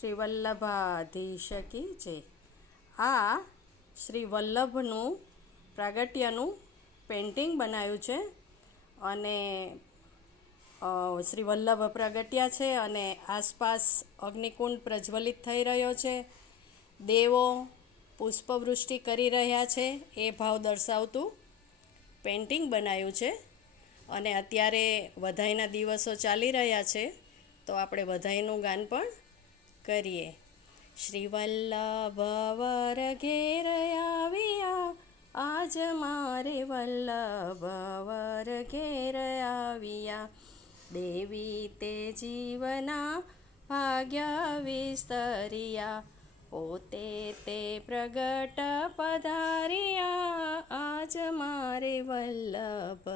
શ્રી વલ્લભાધીશ કી જય આ શ્રી વલ્લભનું પ્રાગટ્યનું પેઇન્ટિંગ બનાવ્યું છે અને શ્રી વલ્લભ પ્રાગટ્યા છે અને આસપાસ અગ્નિકુંડ પ્રજ્વલિત થઈ રહ્યો છે. દેવો પુષ્પવૃષ્ટિ કરી રહ્યા છે. એ ભાવ દર્શાવતું પેઇન્ટિંગ બનાવ્યું છે. અને અત્યારે વધાઈના દિવસો ચાલી રહ્યા છે. તો આપણે વધાઈનું ગાન પણ કરીએ. શ્રી વલ્લભ વર ઘેર આવ્યા આજ મારે વલ્લભ વર ઘેર આવ્યા દેવી તે જીવના ભાગ્ય વિસ્તરિયા. પોતે તે પ્રગટ પધાર્યા. આજ મારે વલ્લભ